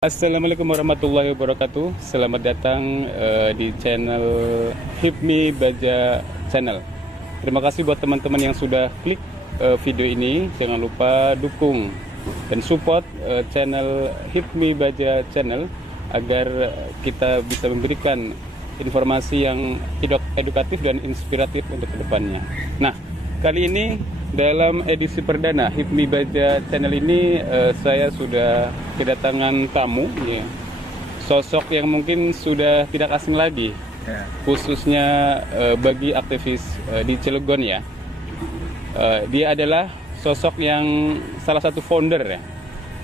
Assalamualaikum warahmatullahi wabarakatuh. Selamat datang di channel Hipmi Baja Channel. Terima kasih buat teman-teman yang sudah klik video ini. Jangan lupa dukung dan support channel Hipmi Baja Channel agar kita bisa memberikan informasi yang edukatif dan inspiratif untuk kedepannya. Nah, kali ini dalam edisi perdana Hipmi Baja Channel ini saya sudah kedatangan tamu ya. Sosok yang mungkin sudah tidak asing lagi ya. Khususnya bagi aktivis di Cilegon ya. Dia adalah sosok yang salah satu founder ya,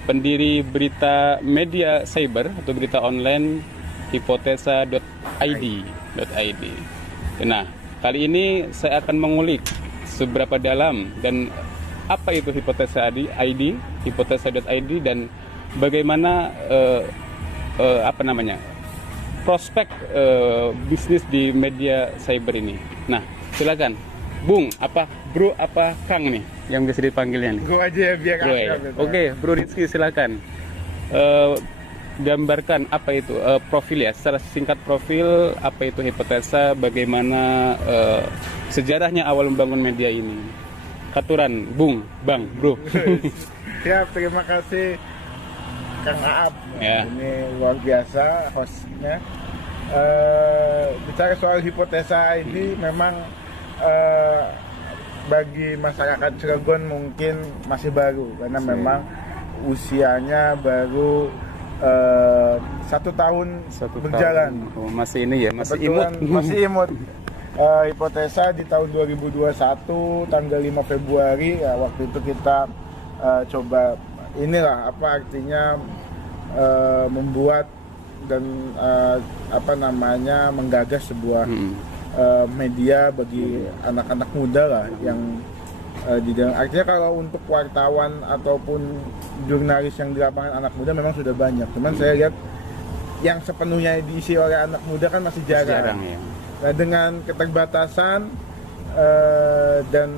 pendiri berita media cyber atau berita online hipotesa.id. Nah, kali ini saya akan mengulik seberapa dalam dan apa itu hipotesa.id, dan bagaimana prospek bisnis di media cyber ini. Nah, silakan, Bung, Bro, Kang nih yang bisa dipanggilnya nih. Gue aja ya biar Bro, ya. Oke, Bro Rizky, silakan. Gambarkan apa itu profil ya, secara singkat profil apa itu hipotesa, bagaimana sejarahnya awal membangun media ini. Katuran, Bang, Bro. Siap, terima kasih Kang Aab ya. Ini luar biasa hostnya. Bicara soal hipotesa ini memang bagi masyarakat Cilegon mungkin masih baru karena memang usianya baru 1 tahun berjalan. Oh, masih ini ya, masih Kebetulan imut. Masih imut. Hipotesa di tahun 2021 tanggal 5 Februari ya, waktu itu kita coba inilah apa artinya membuat dan menggagas sebuah media bagi anak-anak muda lah yang di dalam, artinya kalau untuk wartawan ataupun jurnalis yang di lapangan anak muda memang sudah banyak, cuman saya lihat yang sepenuhnya diisi oleh anak muda kan masih jarang ya. Nah, dengan keterbatasan dan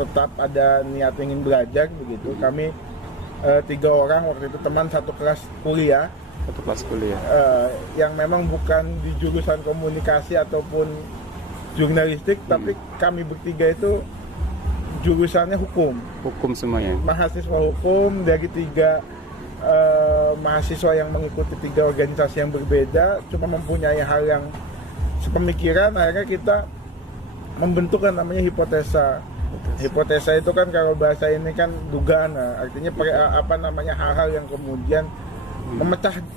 tetap ada niat ingin belajar begitu, kami 3 orang waktu itu teman satu kelas kuliah yang memang bukan di jurusan komunikasi ataupun jurnalistik, tapi kami bertiga itu jurusannya hukum semuanya, mahasiswa hukum dari 3 mahasiswa yang mengikuti 3 organisasi yang berbeda, cuma mempunyai hal yang sepemikiran. Akhirnya kita membentuk yang namanya hipotesa. Hipotesa itu kan kalau bahasa ini kan dugaan, artinya hal-hal yang kemudian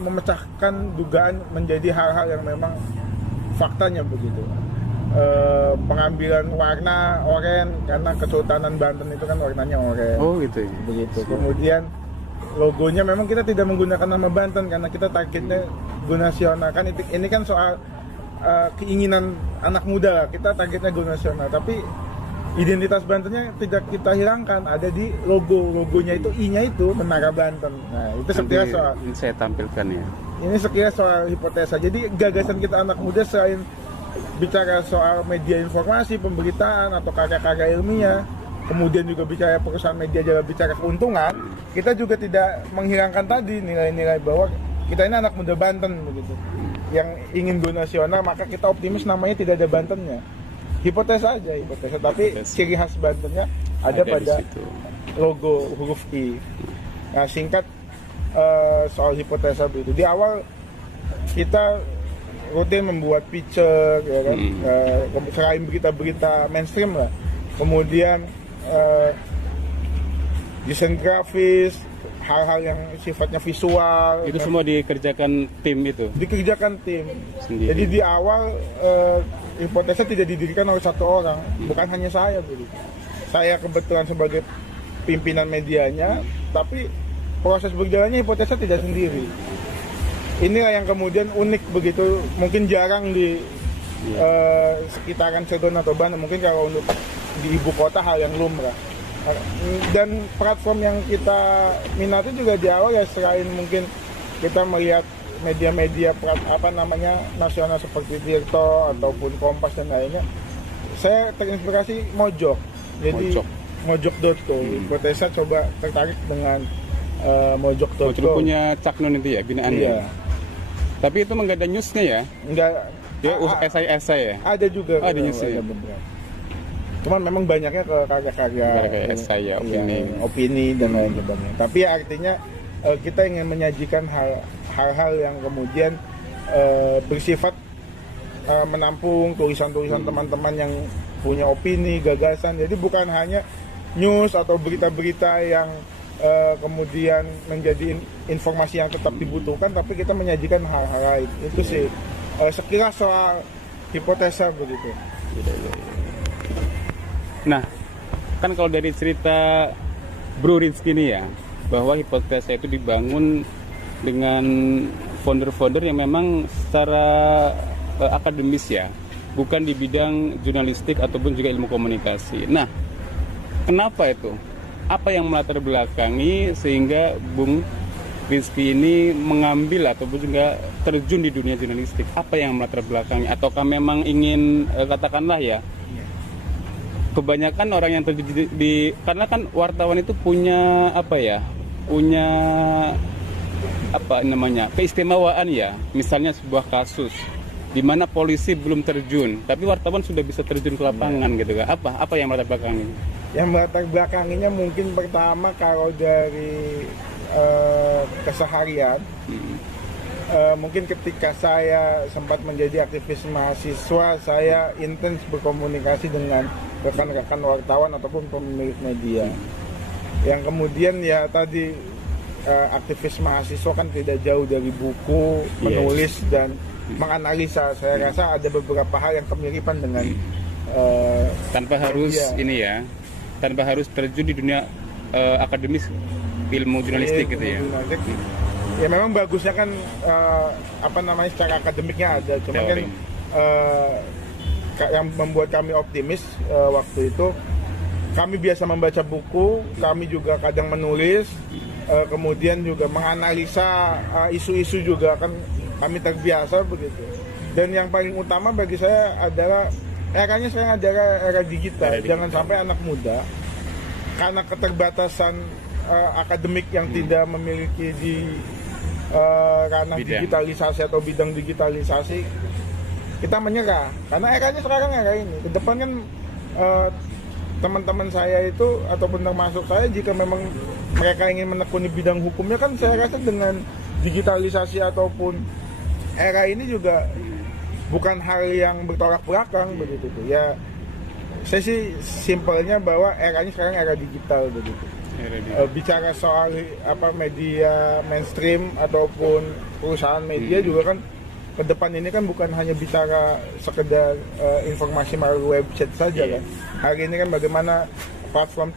memecahkan dugaan menjadi hal-hal yang memang faktanya begitu. Pengambilan warna oranye karena Kesultanan Banten itu kan warnanya oranye. Oh gitu ya. Begitu. Kemudian logonya memang kita tidak menggunakan nama Banten karena kita targetnya go nasional. Kan ini kan soal keinginan anak muda, kita targetnya go nasional, tapi identitas Bantennya tidak kita hilangkan, ada di logonya itu, I-nya itu Menara Banten. Nah, itu sekilas soal ini saya tampilkan ya. Ini sekilas soal hipotesa. Jadi gagasan kita anak muda selain bicara soal media informasi, pemberitaan atau karya-karya ilmiah, kemudian juga bicara perusahaan media, juga bicara keuntungan, kita juga tidak menghilangkan tadi nilai-nilai bahwa kita ini anak muda Banten begitu, yang ingin go nasional, maka kita optimis namanya tidak ada Bantennya. Hipotesa aja, hipotesa, tapi ciri khas Bantennya ada pada logo huruf I. Nah, singkat soal hipotesa begitu. Di awal kita rutin membuat picture ya kan, selain berita-berita mainstream lah, kemudian desain grafis, hal-hal yang sifatnya visual itu semua dikerjakan tim sendiri. Jadi di awal hipotesa tidak didirikan oleh 1 orang, bukan hanya saya begitu. Saya kebetulan sebagai pimpinan medianya, tapi proses berjalannya hipotesa tidak sendiri. Inilah yang kemudian unik begitu, mungkin jarang di sekitaran Cilegon atau Bandung, mungkin kalau untuk di ibu kota hal yang lumrah. Dan platform yang kita minati juga di awal ya, selain mungkin kita melihat media-media nasional seperti Tirto ataupun Kompas dan lainnya, saya terinspirasi Mojok. Jadi Mojok.co, hipotesa coba tertarik dengan Mojok.com. Mojok punya Cak Nun itu ya, binaannya. Iya. Tapi itu enggak ada newsnya ya? Enggak. Ya, esai-esai ya? Ada juga. Ada newsnya. Ada beberapa. Cuman memang banyaknya ke karya-karya esai ya, opini dan lain sebagainya. Tapi ya artinya kita ingin menyajikan hal-hal yang kemudian bersifat menampung tulisan-tulisan teman-teman yang punya opini, gagasan. Jadi bukan hanya news atau berita-berita yang kemudian menjadi informasi yang tetap dibutuhkan, tapi kita menyajikan hal-hal lain. Itu sih sekilas soal hipotesa begitu. Nah, kan kalau dari cerita Bro Rizky ini ya, bahwa hipotesa itu dibangun dengan founder-founder yang memang secara akademis ya, bukan di bidang jurnalistik ataupun juga ilmu komunikasi. Nah, kenapa itu? Apa yang melatar belakangi sehingga Bung Rizky ini mengambil ataupun juga terjun di dunia jurnalistik? Apa yang melatar belakangi? Ataukah memang ingin katakanlah ya, kebanyakan orang yang terjun karena kan wartawan itu punya keistimewaan ya. Misalnya sebuah kasus di mana polisi belum terjun, tapi wartawan sudah bisa terjun ke lapangan gitu kan. Apa yang melatar belakangi? Yang melatar belakanginya mungkin pertama kalau dari keseharian, mungkin ketika saya sempat menjadi aktivis mahasiswa, saya intens berkomunikasi dengan rekan-rekan wartawan ataupun pemilik media. Yang kemudian ya tadi aktivis mahasiswa kan tidak jauh dari buku, menulis dan menganalisa. Saya rasa ada beberapa hal yang kemiripan dengan tanpa harus ini ya, tanpa harus terjun di dunia akademis ilmu jurnalistik gitu ya. Ya memang bagusnya kan secara akademiknya ada, cuma kan yang membuat kami optimis waktu itu, kami biasa membaca buku, kami juga kadang menulis, kemudian juga menganalisa isu-isu juga kan kami terbiasa begitu. Dan yang paling utama bagi saya adalah eranya sekarang adalah era digital. Jangan sampai anak muda karena keterbatasan akademik yang tidak memiliki di ranah digitalisasi atau bidang digitalisasi, kita menyerah. Karena eranya sekarang era ini. Ke depan kan teman-teman saya itu ataupun termasuk saya, jika memang mereka ingin menekuni bidang hukumnya, kan saya rasa dengan digitalisasi ataupun era ini juga bukan hal yang bertolak belakang begitu tuh. Ya saya sih simpelnya bahwa eranya sekarang era digital begitu. Bicara soal media mainstream ataupun perusahaan media juga kan ke depan ini kan bukan hanya bicara sekedar informasi melalui website saja kan. Hari ini kan bagaimana platform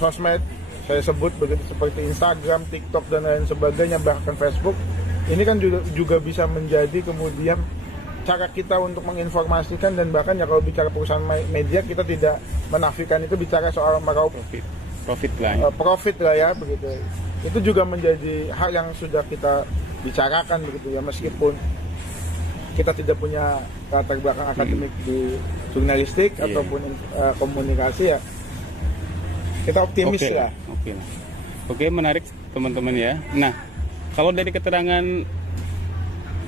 sosmed, saya sebut begitu, seperti Instagram, TikTok dan lain sebagainya, bahkan Facebook, ini kan juga bisa menjadi kemudian cara kita untuk menginformasikan. Dan bahkan ya kalau bicara perusahaan media, kita tidak menafikan itu bicara soal meraup profit lah ya begitu. Itu juga menjadi hal yang sudah kita bicarakan begitu ya, meskipun kita tidak punya latar belakang akademik di jurnalistik ataupun komunikasi, ya kita optimis lah. Oke, menarik teman-teman ya. Nah, kalau dari keterangan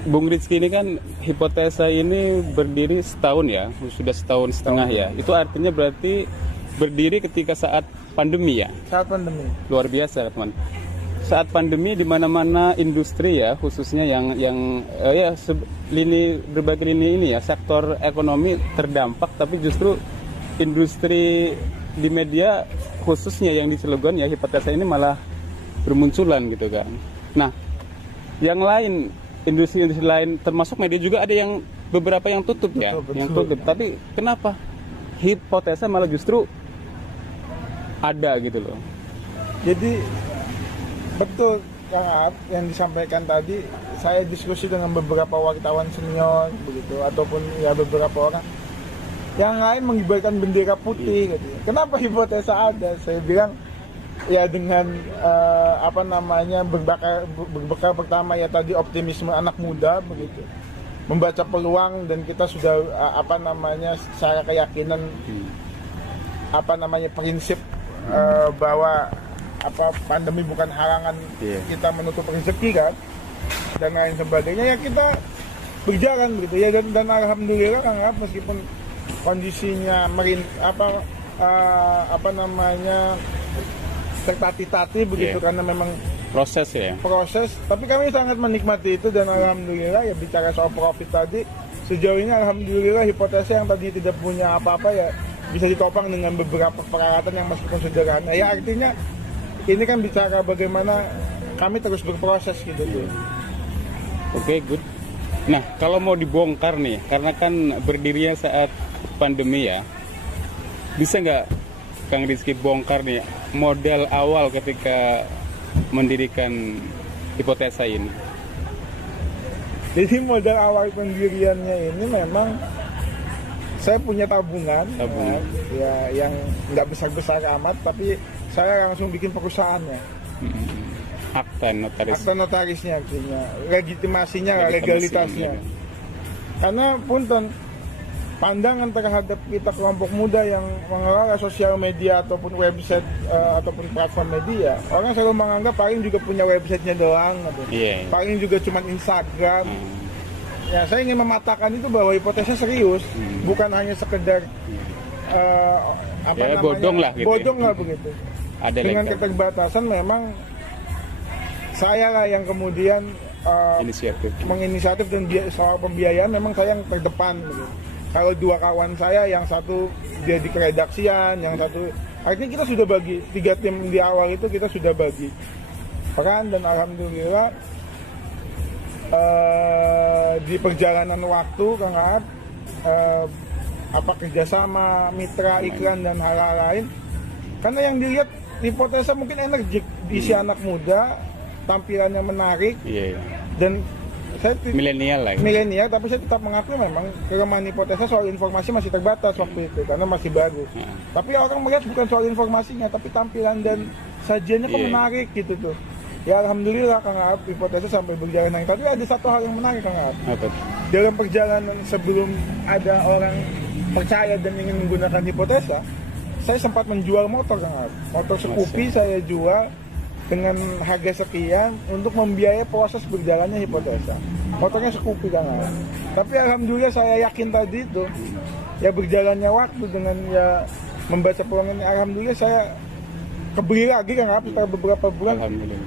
Bung Rizky ini kan hipotesa ini berdiri setahun ya, sudah setahun setengah ya. Itu artinya berarti berdiri ketika saat pandemi ya. Saat pandemi. Luar biasa teman. Saat pandemi di mana-mana industri ya, khususnya yang berbagai lini ini ya, sektor ekonomi terdampak, tapi justru industri di media khususnya yang di Cilegon ya, hipotesa ini malah bermunculan gitu kan. Nah, yang lain, industri-industri lain termasuk media juga ada yang beberapa yang tutup ya, yang tutup. Tapi kenapa hipotesa malah justru ada gitu loh? Jadi betul Kang Aat, yang disampaikan tadi, saya diskusi dengan beberapa wartawan senior begitu, ataupun ya beberapa orang yang lain mengibarkan bendera putih gitu. Kenapa hipotesa ada? Saya bilang ya dengan berbekal pertama ya tadi optimisme anak muda begitu, membaca peluang, dan kita sudah secara keyakinan prinsip bahwa pandemi bukan halangan kita menutup rezeki kan dan lain sebagainya, ya kita berjalan begitu ya, dan alhamdulillah kan, meskipun kondisinya tertati-tati begitu karena memang proses, tapi kami sangat menikmati itu, dan alhamdulillah ya, bicara soal profit tadi, sejauh ini alhamdulillah hipotesa yang tadi tidak punya apa-apa ya bisa ditopang dengan beberapa peralatan yang meskipun sederhana ya, artinya ini kan bicara bagaimana kami terus berproses gitu tuh. Oke, good. Nah, kalau mau dibongkar nih, karena kan berdirinya saat pandemi ya, bisa nggak Kang Rizky bongkar nih modal awal ketika mendirikan hipotesa ini? Jadi modal awal pendiriannya ini memang saya punya tabungan. Ya yang nggak besar-besar amat, tapi saya langsung bikin perusahaannya. Akta notarisnya artinya, legitimasinya, legalitasnya. Karena punten, pandangan terhadap kita kelompok muda yang mengelola sosial media ataupun website ataupun platform media, orang selalu menganggap paling juga punya websitenya doang, paling juga cuma Instagram. Ya, saya ingin mematahkan itu bahwa hipotesa serius, bukan hanya sekedar bodong lah begitu. Ada dengan keterbatasan memang saya lah yang kemudian menginisiatif dan soal pembiayaan memang saya yang terdepan gitu. Kalau dua kawan saya, yang satu dia di keredaksian, yang satu artinya kita sudah bagi 3 tim di awal itu, kita sudah bagi peran, dan alhamdulillah di perjalanan waktu Kang Aad, kerjasama, mitra, iklan dan hal-hal lain, karena yang dilihat hipotesa mungkin energik, diisi anak muda, tampilannya menarik, dan saya milenial, tapi saya tetap mengakui memang kelemahan hipotesa soal informasi masih terbatas waktu itu karena masih baru. Tapi orang melihat bukan soal informasinya, tapi tampilan dan sajiannya kok menarik gitu tuh. Ya alhamdulillah Kang Aad, hipotesa sampai berjalan naik. Tapi ada satu hal yang menarik Kang Aad. Dalam perjalanan sebelum ada orang percaya dan ingin menggunakan hipotesa, saya sempat menjual motor Kang Aad. Motor Scoopy saya jual dengan harga sekian untuk membiayai proses berjalannya hipotesa. Motornya Scoopy Kang Aad. Tapi alhamdulillah saya yakin tadi itu ya berjalannya waktu dengan ya membaca peluang ini, alhamdulillah saya kebeli lagi Kang Aad setelah beberapa bulan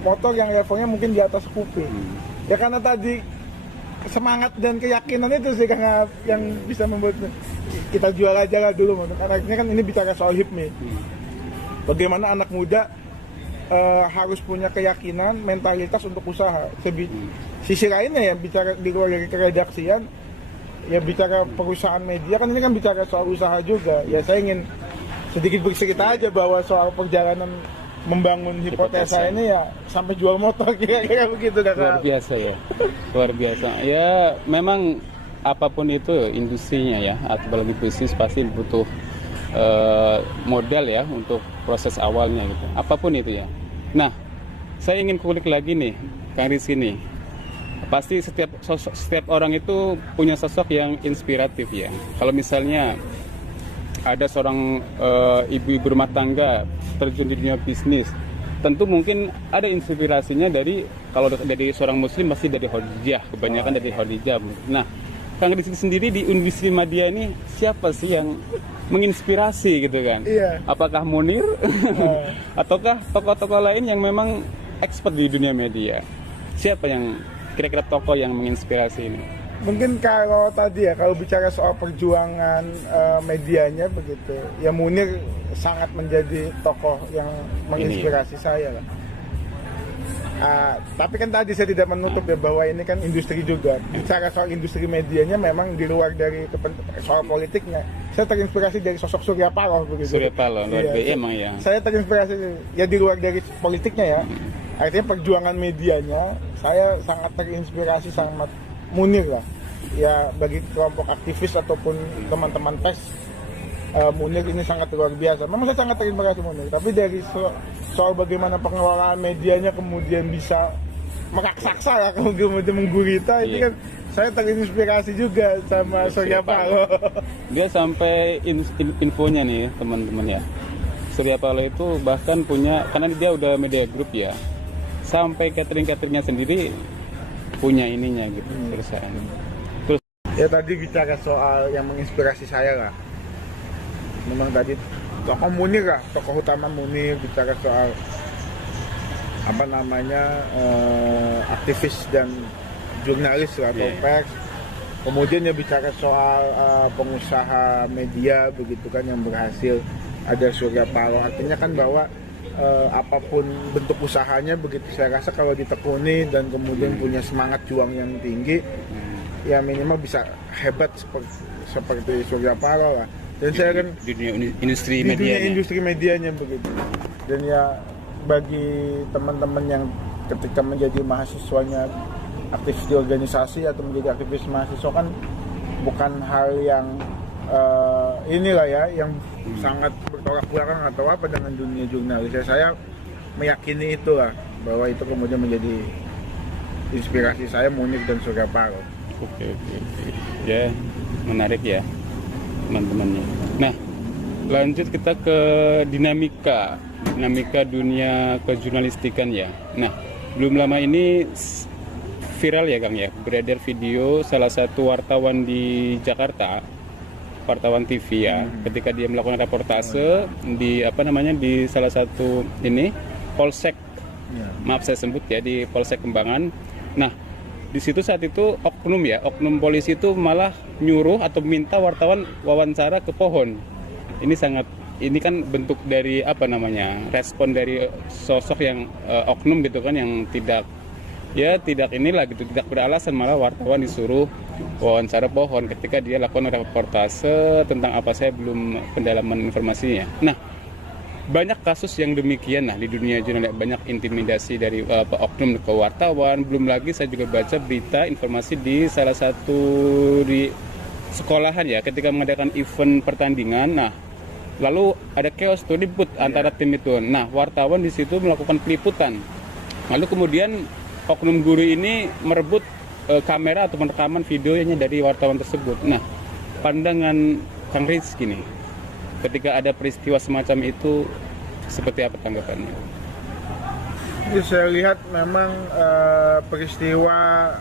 motor yang levelnya mungkin di atas Scoopy. Ya karena tadi semangat dan keyakinan itu sih Kang Aad yang bisa membuat kita jual aja lah dulu. Karena akhirnya kan ini bicara soal HIPMI. Bagaimana anak muda harus punya keyakinan, mentalitas untuk usaha. Sisi lainnya ya bicara di luar dari keredaksian, ya bicara perusahaan media, kan ini kan bicara soal usaha juga. Ya saya ingin sedikit bercerita aja bahwa soal perjalanan membangun hipotesa ini ya sampai jual motor kira-kira begitu. Luar biasa ya, luar biasa. Ya memang apapun itu industrinya ya, apalagi bisnis pasti butuh modal ya untuk proses awalnya gitu. Apapun itu ya. Nah, saya ingin kulik lagi nih, Kang Rizky nih. Pasti setiap orang itu punya sosok yang inspiratif ya. Kalau misalnya ada seorang ibu-ibu rumah tangga terjun di dunia bisnis, tentu mungkin ada inspirasinya dari, kalau dari seorang muslim pasti dari Khadijah, kebanyakan dari Khadijah. Nah, Kang Rizky sendiri di industri media ini siapa sih yang menginspirasi gitu kan? Apakah Munir ataukah tokoh-tokoh lain yang memang expert di dunia media? Siapa yang kira-kira tokoh yang menginspirasi ini? Mungkin kalau tadi ya, kalau bicara soal perjuangan medianya begitu, ya Munir sangat menjadi tokoh yang menginspirasi saya lah. Tapi kan tadi saya tidak menutup ya bahwa ini kan industri juga. Bicara soal industri medianya memang di luar dari soal politiknya. Saya terinspirasi dari sosok Surya Paloh begitu. Surya Paloh, luar biasa emang ya. Saya terinspirasi ya di luar dari politiknya ya. Artinya perjuangan medianya, saya sangat terinspirasi sama Munir lah. Ya bagi kelompok aktivis ataupun teman-teman pers, Munir ini sangat luar biasa. Memang saya sangat terinspirasi Munir. Tapi dari soal bagaimana pengelolaan medianya kemudian bisa meraksasa lah, kemudian menggurita, ini kan saya terinspirasi juga sama Surya Paloh. Dia sampai infonya nih teman-teman ya. Surya Paloh itu bahkan punya, karena dia udah media group ya, sampai catering-cateringnya sendiri punya ininya gitu perusahaan. Terus ya tadi bicara soal yang menginspirasi saya lah, memang tadi tokoh Munir lah, tokoh utama Munir, bicara soal apa namanya aktivis dan jurnalis lah, atau pers. Kemudian ya bicara soal pengusaha media begitu kan yang berhasil, ada Surya Paloh. Artinya kan bahwa apapun bentuk usahanya, begitu saya rasa kalau ditekuni dan kemudian punya semangat juang yang tinggi, ya minimal bisa hebat seperti Surya Paloh lah. Dan saya kan di dunia industri di medianya. dunia industri medianya begitu. Dan ya bagi teman-teman yang ketika menjadi mahasiswanya aktif di organisasi atau menjadi aktivis mahasiswa kan bukan hal yang inilah ya, yang sangat bertolak belakang atau apa dengan dunia jurnalis. Saya meyakini itulah, bahwa itu kemudian menjadi inspirasi saya, Munir dan Surya Paloh. Oke. Ya, menarik ya teman-temannya. Nah, lanjut kita ke dinamika dunia kejurnalistikan ya. Nah, belum lama ini viral ya Kang ya, beredar video salah satu wartawan di Jakarta, wartawan TV ya, ketika dia melakukan reportase di di salah satu polsek, maaf saya sebut ya, di Polsek Kembangan. Nah, di situ saat itu oknum polisi itu malah nyuruh atau minta wartawan wawancara ke pohon. Ini kan bentuk dari respon dari sosok yang oknum gitu kan, yang tidak beralasan, malah wartawan disuruh wawancara pohon ketika dia lakukan reportase tentang apa, saya belum pendalaman informasinya. Nah, banyak kasus yang demikian di dunia jurnalis, banyak intimidasi dari oknum ke wartawan. Belum lagi saya juga baca berita informasi di salah satu di sekolahan ya, ketika mengadakan event pertandingan. Nah, lalu ada chaos tuh, ribut antara tim itu. Nah, wartawan di situ melakukan peliputan. Lalu kemudian oknum guru ini merebut kamera atau rekaman videonya dari wartawan tersebut. Nah, pandangan Kang Rizky nih, ketika ada peristiwa semacam itu, seperti apa tanggapannya? Saya lihat memang peristiwa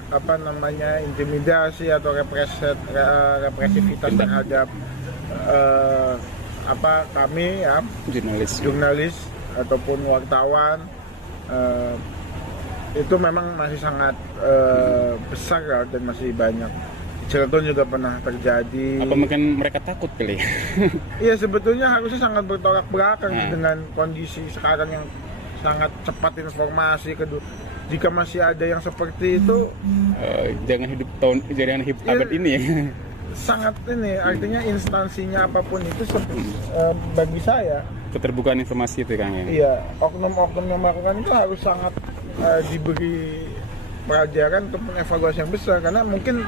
intimidasi atau represivitas terhadap kami ya, jurnalis ataupun wartawan, itu memang masih sangat besar ya, dan masih banyak. Cilegon juga pernah terjadi. Apa mungkin mereka takut kali? Iya, sebetulnya harusnya sangat bertolak belakang dengan kondisi sekarang yang sangat cepat informasi. Jika masih ada yang seperti itu, jangan hidup abad ini ya. Sangat artinya instansinya apapun itu bagi saya keterbukaan informasi itu Kang ya. Iya, oknum-oknum yang melakukan itu harus sangat diberi pelajaran ataupun evaluasi yang besar, karena mungkin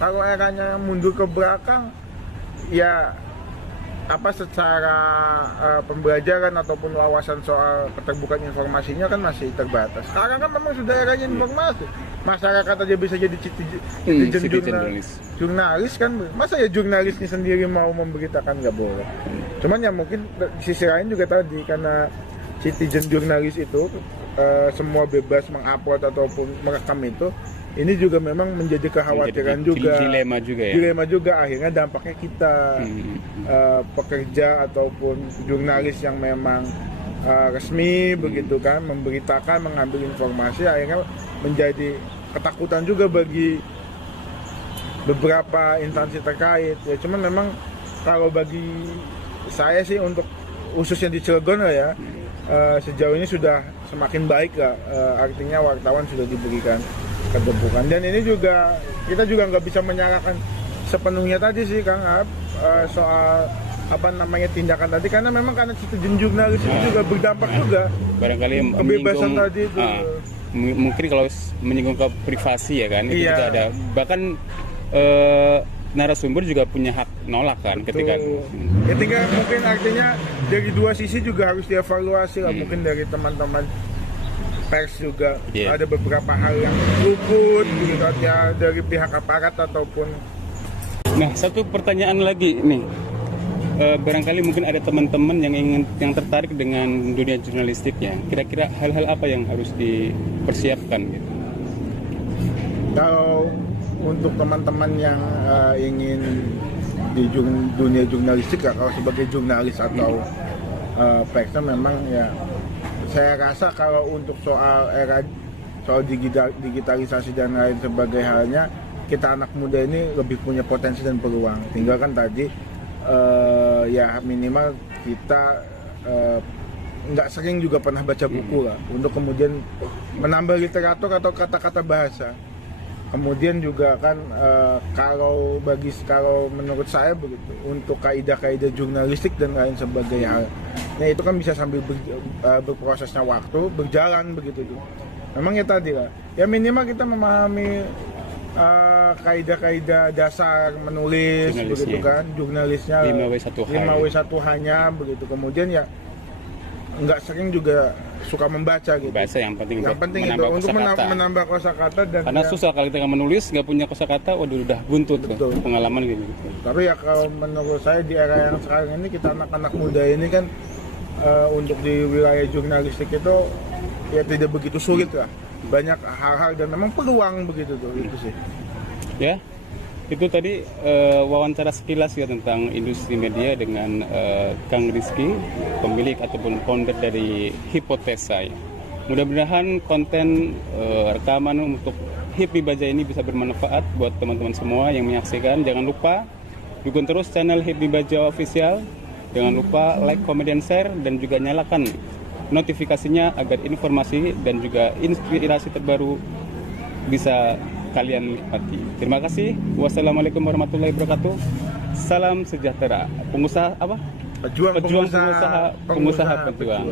kalau eranya mundur ke belakang ya secara pembelajaran ataupun wawasan soal keterbukaan informasinya kan masih terbatas. Sekarang kan memang sudah eranya informasi, masyarakat aja bisa jadi citizen jurnalis kan, masa ya jurnalisnya sendiri mau memberitakan, nggak boleh. Cuman ya mungkin di sisi lain juga tadi, karena citizen jurnalis itu semua bebas mengupload ataupun merekam itu, ini juga memang menjadi kekhawatiran juga, dilema juga akhirnya dampaknya kita pekerja ataupun jurnalis yang memang resmi begitu kan, memberitakan, mengambil informasi, akhirnya menjadi ketakutan juga bagi beberapa instansi terkait ya. Cuman memang kalau bagi saya sih, untuk khususnya di Cilegon ya, sejauh ini sudah semakin baik lah, artinya wartawan sudah diberikan keterbukaan. Dan ini juga, kita juga nggak bisa menyalahkan sepenuhnya tadi sih Kang Ab, soal tindakan tadi, karena memang karena citizen jurnalis itu juga berdampak juga, barangkali kebebasan tadi itu. Mungkin kalau menyinggung ke privasi ya kan, itu juga ada, bahkan narasumber juga punya hak nolak kan. Betul. Ketika ya tinggal mungkin artinya dari dua sisi juga harus dievaluasi lah. Mungkin dari teman-teman pers juga ada beberapa hal yang luput gitu ya, dari pihak aparat ataupun. Nah, satu pertanyaan lagi nih, barangkali mungkin ada teman-teman yang tertarik dengan dunia jurnalistiknya. Kira-kira hal-hal apa yang harus dipersiapkan gitu? Kalau untuk teman-teman yang ingin di dunia jurnalistik ya, kalau sebagai jurnalis atau pers memang ya saya rasa kalau untuk soal digitalisasi dan lain sebagai halnya, kita anak muda ini lebih punya potensi dan peluang. Tinggal kan tadi ya minimal kita nggak sering juga pernah baca buku lah, untuk kemudian menambah literatur atau kata-kata bahasa. Kemudian juga kan kalau menurut saya begitu, untuk kaidah-kaidah jurnalistik dan lain sebagai hal, nah itu kan bisa sambil berprosesnya waktu berjalan begitu tuh. Memang ya tadi lah, ya minimal kita memahami kaidah-kaidah dasar menulis begitu kan, jurnalisnya 5W1H-nya begitu. Kemudian ya nggak sering juga suka membaca gitu. Bahasa yang penting itu untuk menambah kosakata, dan karena susah kalau kita nggak menulis, nggak punya kosakata, waduh udah buntut tuh pengalaman gitu. Tapi ya kalau menurut saya di era yang sekarang ini, kita anak-anak muda ini kan untuk di wilayah jurnalistik itu ya tidak begitu sulit lah. Banyak hal-hal dan memang peluang begitu tuh, itu sih. Ya, itu tadi wawancara sekilas ya tentang industri media dengan Kang Rizky, pemilik ataupun founder dari Hipotesa ya. Mudah-mudahan konten rekaman untuk HIPMI Baja ini bisa bermanfaat buat teman-teman semua yang menyaksikan. Jangan lupa dukung terus channel HIPMI Baja Official. Jangan lupa like, comment, dan share, dan juga nyalakan notifikasinya agar informasi dan juga inspirasi terbaru bisa kalian nikmati. Terima kasih. Wassalamualaikum warahmatullahi wabarakatuh. Salam sejahtera. Pengusaha apa? Pengusaha. Pejuang.